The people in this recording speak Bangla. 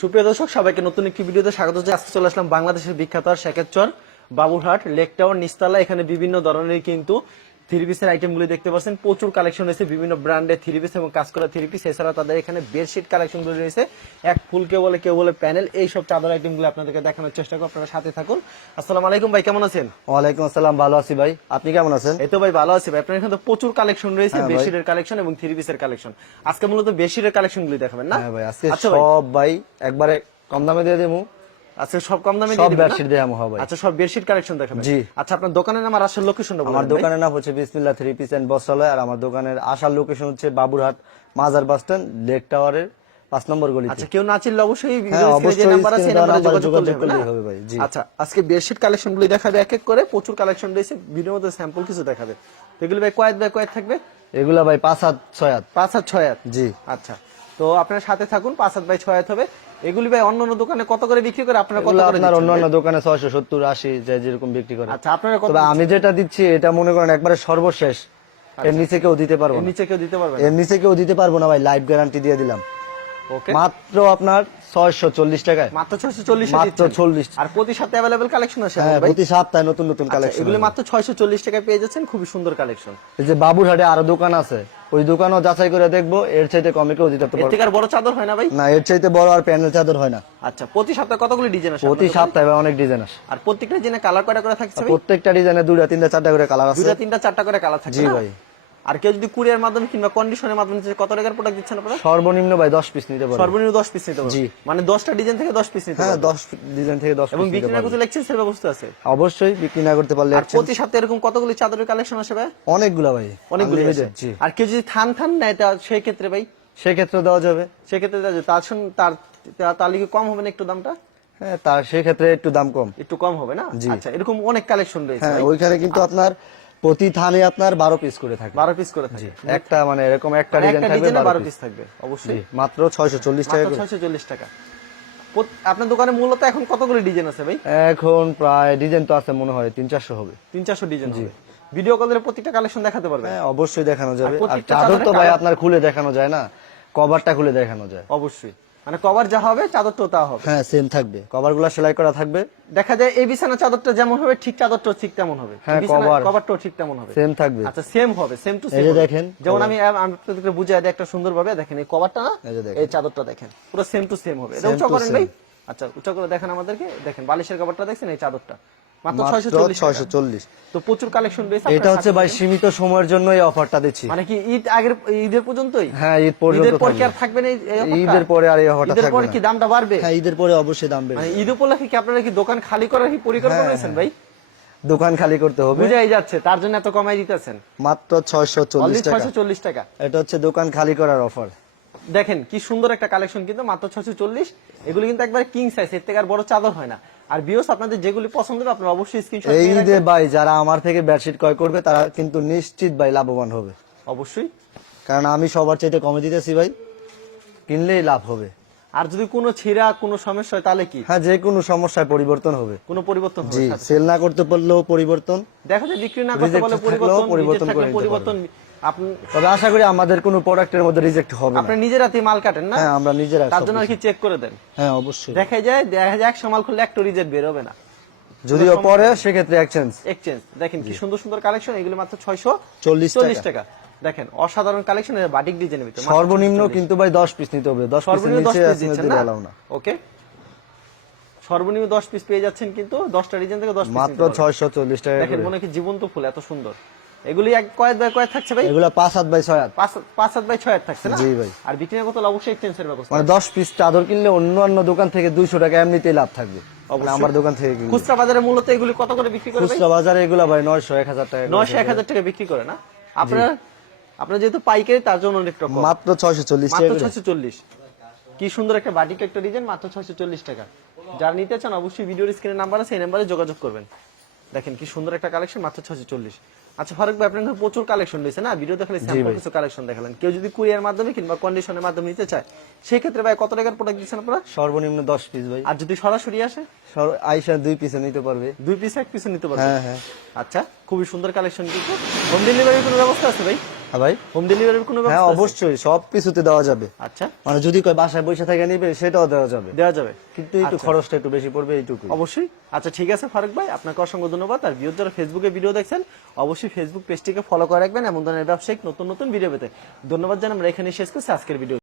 সুপ্রিয় দর্শক সবাইকে নতুন একটি ভিডিওতে স্বাগত জানাই। আজকে চলে আসলাম বাংলাদেশের বিখ্যাত শেখেরচর বাবুরহাট লেক টাওয়ার নিচতলা। এখানে বিভিন্ন ধরনের কিন্তু থ্রি পিসের আইটেমগুলি দেখতে পাচ্ছেন। প্রচুর কালেকশন রয়েছে বিভিন্ন ব্র্যান্ডের থ্রি পিস এবং কাজ করা থ্রি পিস। এছাড়া তাদের এখানে বেডশিট কালেকশনগুলো রয়েছে। এক ফুল কেউ বলে প্যানেল, এইসব চাদর আইটেমগুলো আপনাদেরকে দেখানোর চেষ্টা করব। আপনারা সাথে থাকুন। আসসালামু আলাইকুম ভাই, কেমন আছেন? ওয়ালাইকুম আসসালাম, ভালো আছি ভাই, আপনি কেমন আছেন? এই তো ভাই ভালো আছি ভাই। আপনার এখানে তো প্রচুর কালেকশন রয়েছে, বেডশিটের কালেকশন এবং থ্রি পিসের কালেকশন। আজকে মূলত বেডশিটের কালেকশনগুলি দেখাবেন না? হ্যাঁ ভাই, আজকে সব ভাই একবারে কম দামে দিয়ে দেবো। আচ্ছা, সব কম দামে সব বেডশিট দেখাবো ভাই। আচ্ছা, সব বেডশিট কালেকশন দেখাবেন? জি। আচ্ছা, আপনার দোকানের নাম আর আসার লোকেশনটা বলুন। আমার দোকানের নাম হচ্ছে বিসমিল্লাহ থ্রি পিস এন্ড বস্ত্রালয়, আর আমার দোকানের আসার লোকেশন হচ্ছে বাবুরহাট মাজার বাস স্ট্যান্ড, লেক টাওয়ারের 5 নম্বর গলিতে। আচ্ছা, কেউ না চিনলে অবশ্যই অবশ্যই নাম্বার আছে, এই নাম্বারে যোগাযোগ করলেই হবে ভাই। জি। আচ্ছা, আজকে বেডশিট কালেকশনগুলো দেখাবে এক এক করে। প্রচুর কালেকশন রয়েছে, ভিডিওর মধ্যে স্যাম্পল কিছু দেখাবে। এগুলো ভাই কয়েক থাকবে? এগুলা ভাই 5 হাত 6 হাত। 5 হাত 6 হাত। জি। আচ্ছা, তো আপনার সাথে থাকুন। 5 হাত বাই 6 হাত হবে। এগুলি ভাই অন্যান্য দোকানে কত করে বিক্রি করে, আপনারা কত করে? আপনার অন্যান্য দোকানে 670 80 যে যেরকম বিক্রি করে। আচ্ছা, আপনারা কত? তবে আমি যেটা দিচ্ছি এটা মনে করেন একবারে সর্বশেষ, এর নিচে কেউ দিতে পারবো না। এর নিচে কেউ দিতে পারবে না? এর নিচে কেউ দিতে পারবো না ভাই, লাইভ গ্যারান্টি দিয়ে দিলাম। ওকে, মাত্র আপনার 640 টাকায়। মাত্র 640 এ মাত্র 40। আর প্রতি সপ্তাহে अवेलेबल কালেকশন আছে হ্যাঁ, ভাই? প্রতি সপ্তাহে নতুন নতুন কালেকশন। এগুলো মাত্র 640 টাকায় পেয়ে যাচ্ছেন, খুবই সুন্দর কালেকশন। এই যে বাবুরহাটে আরো দোকান আছে, ওই দোকানও যাচাই করে দেখবো, এর চাইতে কমে কেউ দিতে এর পারবে থেকে আর বড় চাদর হয় না ভাই? না, এর চাইতে বড় আর প্যানেল চাদর হয় না। আচ্ছা, প্রতি সপ্তাহে কতগুলো ডিজাইন আসে? প্রতি সপ্তাহে ভাই অনেক ডিজাইন আসে। আর প্রত্যেকটা ডিজাইনে কালার কয়টা করে থাকছে ভাই? প্রত্যেকটা ডিজাইনে 2টা 3টা 4টা করে কালার আছে। 2টা 3টা 4টা করে কালার থাকে? জি না ভাই। আর কেউ যদি কুরিয়ার মাধ্যমে কিংবা কন্ডিশনের মাধ্যমে নিতে চায়, কত টাকার প্রোডাক্ট দিচ্ছেন আপনারা? সর্বনিম্ন ভাই 10 পিস নিতে পারবে। সর্বনিম্ন 10 পিস নিতে পারবে? জি। মানে 10টা ডিজাইন থেকে 10 পিস নিতে হ্যাঁ, পারবে? 10 ডিজাইন থেকে 10 এবং পিস নিতে বিক্রি না পারবে। করতে এক্সচেঞ্জের ব্যবস্থা আছে? অবশ্যই, বিক্রি না করতে পারলে আর প্রতি সপ্তাহে এরকম কতগুলো চাদরের কালেকশন আসে ভাই? অনেকগুলা ভাই, অনেকগুলো আসে। জি। আর কেউ যদি থান নেয়, তা সেই ক্ষেত্রে ভাই? সেক্ষেত্রে দেওয়া যাবে। সেক্ষেত্রে তার লিগে কম হবে না একটু দামটা? হ্যাঁ, তার সেক্ষেত্রে একটু দাম কম। একটু কম হবে না? আচ্ছা, এরকম অনেক কালেকশন রয়েছে হ্যাঁ, ভাই। ওইখানে কিন্তু আপনার প্রতি থানে আপনার 12 পিস করে থাকে। 12 পিস করে থাকে? একটা মানে এরকম একটা ডিজাইন থাকবে, 12 পিস থাকবে অবশ্যই। মাত্র 640 টাকা করে। 640 টাকা। আপনার দোকানে মূলত এখন কতগুলো ডিজাইন আছে ভাই? এখন প্রায় ডিজাইন তো আছে মনে হয় 300-400 হবে। 300-400 ডিজাইন হবে। ভিডিও কলের প্রত্যেকটা কালেকশন দেখাতে পারবে? হ্যাঁ, অবশ্যই দেখানো যাবে। আর প্রত্যেকটা চাদর তো চাদরের ভাই কালার- আপনার খুলে দেখানো যায় না, কভারটা খুলে দেখানো যায়। অবশ্যই, মানে কভার যা হবে চাদরটাও তা হবে। হ্যাঁ, সেম থাকবে, কভারগুলো সেলাই করা থাকবে। দেখা যায় এই বিছানা চাদরটা যেমন হবে ঠিক চাদরটাও ঠিক তেমন হবে। হ্যাঁ, কভারটাও ঠিক তেমন হবে। সেম থাকবে। আচ্ছা, সেম হবে, সেম টু এই সেম। যে দেখেন, যেমন আমি আপনাদেরকে বুঝিয়ে দিই একটা সুন্দর ভাবে। দেখেন এই কভারটা না, এই যে দেখেন। এই চাদরটা দেখেন, পুরো সেম টু সেম হবে। এটা Same উঁচা to করেন same। ভাই। আচ্ছা, উঁচা করে দেখেন আমাদেরকে। দেখেন বালিশের কভারটা দেখছেন, এই চাদরটা মাত্র মাত্র 640 টাকা। 640। তো প্রচুর কালেকশন রয়েছে। এটা হচ্ছে ভাই সীমিত সময়ের জন্য এই অফারটা দিচ্ছি। মানে কি ঈদের পর্যন্তই? হ্যাঁ, ঈদ পর্যন্ত ঈদের পর কি থাকবে। আর থাকবে না এই অফারটা? ঈদের পরে আর এই অফারটা ঈদের থাকবে পরে না। কি দামটা বাড়বে? হ্যাঁ, ঈদের পরে অবশ্যই দাম মানে বাড়বে। ঈদ উপলক্ষে কি আপনারা কি দোকান খালি করার কি পরিকল্পনা রয়েছেন ভাই? দোকান খালি করতে হবে, বুঝাই যাচ্ছে, তার জন্য এত কমাই দিতেছেন। মাত্র 640 টাকা। 640 টাকা। এটা হচ্ছে দোকান খালি করার অফার। দেখেন কি সুন্দর একটা কালেকশন, কিন্তু মাত্র 640। এগুলো কিন্তু একবার কিং সাইজ, এর থেকে আর বড় চাদর হয় না। আর ভিউয়ার্স, আপনাদের যেগুলি পছন্দ হবে আপনারা অবশ্যই স্ক্রিনশট এই নিয়ে ঈদে রাখবেন। ভাই যারা আমার থেকে বেডশিট ক্রয় করবে তারা কিন্তু নিশ্চিত ভাই লাভবান হবে, অবশ্যই। কারণ আমি সবার চাইতে কমে দিতেছি ভাই, কিনলেই লাভ হবে। আর যদি কোনো ছিঁড়া কোনো সমস্যা হয় তাহলে কি? হ্যাঁ, যে কোনো সমস্যায় পরিবর্তন হবে। কোনো পরিবর্তন হবে জি, সাথে? সেল না করতে পারলেও পরিবর্তন, দেখা যায় বিক্রি না করতে Reject পারলে থাকলেও পরিবর্তন, পরিবর্তন রিজেক্ট করে থাকলে নিতে পরিবর্তন। আপনি তবে আশা করি আমাদের কোনো প্রোডাক্টের মধ্যে রিজেক্ট হবে না। আপনি নিজেরাতেই মাল কাটেন না? হ্যাঁ, আমরা নিজেরা তার জন্য আর কি চেক করে দেন? হ্যাঁ, অবশ্যই। দেখা যায় 100 মাল খুললে একটা রিজেক্ট বের হবে না। যদিও পরে সেক্ষেত্রে এক্সচেঞ্জ এক্সচেঞ্জ। দেখেন কি সুন্দর সুন্দর কালেকশন, এগুলো মাত্র 40 640 টাকা। দেখেন অসাধারণ কালেকশন, বাটিক ডিজাইনের ভিতরে মাত্র সর্বনিম্ন 640 কিন্তু ভাই 10 পিস নিতে হবে, 10 পিসের সর্বনিম্ন 10 নিচে পিস আসলে দিচ্ছেন দিতে না? এলাও না। ওকে, সর্বনিম্ন 10 পিস পেয়ে যাচ্ছেন, কিন্তু 10টা ডিজাইন থেকে 10 পিস মাত্র 640 টাকা দেখেন করে। মনে কি জীবন্ত ফুল, এত সুন্দর। এগুলি এক কয়েক থাকছে ভাই? এগুলা 5 হাত বাই 6 হাত। 5 হাত বাই 6 হাত থাকছে না? জি ভাই। আর বিক্রি না করতে অবশ্যই এক্সচেঞ্জের ব্যবস্থা। মানে 10 পিস চাদর কিনলে অন্য দোকান থেকে 200 টাকা এমনিতেই লাভ থাকবে, মানে আমার দোকান থেকে কিনলে। খুচরা বাজারে মূলত এগুলি কত করে বিক্রি করে ভাই? খুচরা বাজারে এগুলা ভাই 900 1000 টাকা, 900-1000 টাকা বিক্রি করে না? আপনারা যেহেতু পাইকারি, তার জন্য অনেকটা কম। মাত্র 640 মাত্র টাকা করে। 640। কি সুন্দর একটা বাটিক একটা ডিজাইন, মাত্র 640 টাকা। যারা নিতে চান অবশ্যই ভিডিওর স্ক্রিনে নাম্বার আছে, এই নাম্বারে যোগাযোগ করবেন। দেখেন কি সুন্দর একটা কালেকশন, মাত্র 640। আচ্ছা ফারুক ভাই, আপনার কাছে প্রচুর কালেকশন রয়েছে না? ভিডিও দেখালে স্যাম্পল কিছু কালেকশন দেখালেন। কেউ যদি কুরিয়ার মাধ্যমে কিংবা কন্ডিশনের মাধ্যমে নিতে চায়, সেই ক্ষেত্রে ভাই কত টাকার প্রোডাক্ট দিচ্ছেন আপনারা? সর্বনিম্ন 10 পিস ভাই। আর যদি সরাসরি আসে? আইসা 2 পিসে নিতে পারবে। 2 পিস 1 পিস নিতে পারবে? হ্যাঁ হ্যাঁ। আচ্ছা, খুবই সুন্দর কালেকশন। কিন্তু হোম ডেলিভারির কোনো ব্যবস্থা আছে ভাই? হ্যাঁ ভাই, হোম ডেলিভারির কোনো হ্যাঁ ব্যবস্থা আছে? অবশ্যই সব কিছুতে দেওয়া যাবে। আচ্ছা, মানে যদি কয় বাসায় বসে থেকে নিবে সেটাও দেওয়া যাবে, দেওয়া যাবে। কিন্তু একটু খরচটা একটু বেশি পড়বে এইটুকু। অবশ্যই। আচ্ছা ঠিক আছে ফারুক ভাই, আপনাকে অসংখ্য ধন্যবাদ। আর ভিউয়ার যারা ফেসবুকে ভিডিও দেখছেন অবশ্যই ফেসবুক পেজটিকে ফলো করে রাখবেন এমন ধরনের ব্যবসায়িক নতুন নতুন ভিডিও পেতে। ধন্যবাদ জানাই, আমরা এখানে শেষ করছি আজকের ভিডিও।